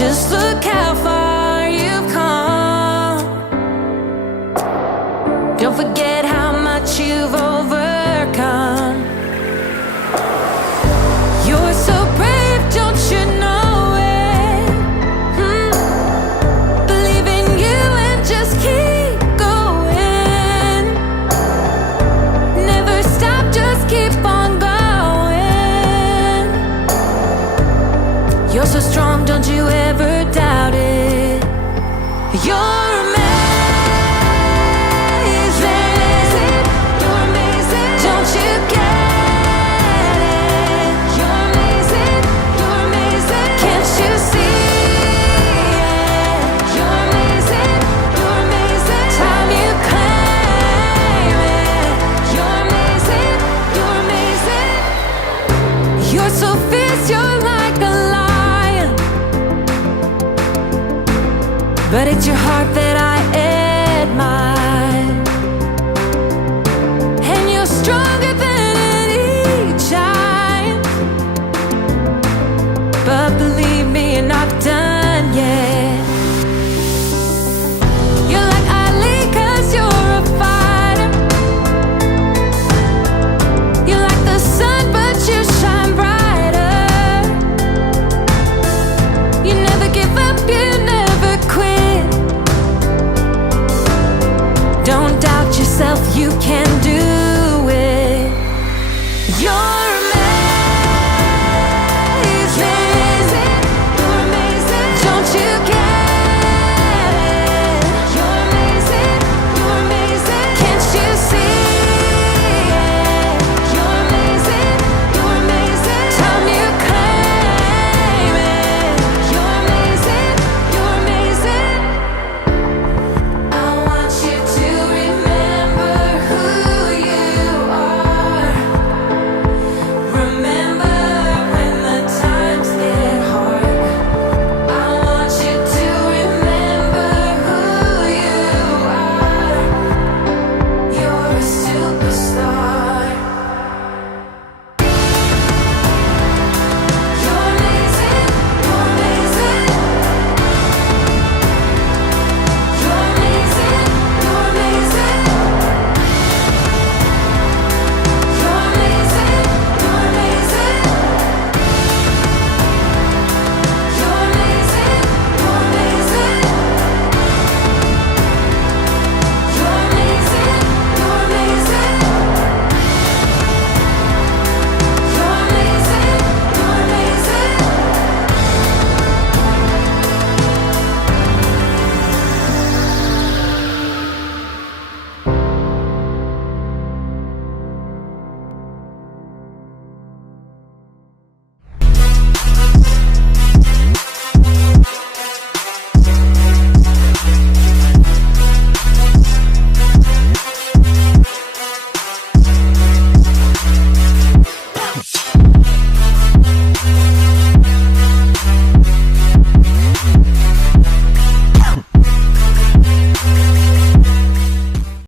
Just look how far you've come. Don't forget how much you've overcome. You're so brave, don't you know it? Believe in you and just keep going. Never stop, just keep on going. You're so strong, don't you ever doubt it. You're amazing. You're amazing. Don't you get it? You're amazing. You're amazing. Can't you see it? You're amazing. You're amazing. Time you claim it. You're amazing. You're amazing. You're so fierce, you're like a lion. But it's your heart that I admire. And you're stronger than any giant. But believe me, you're not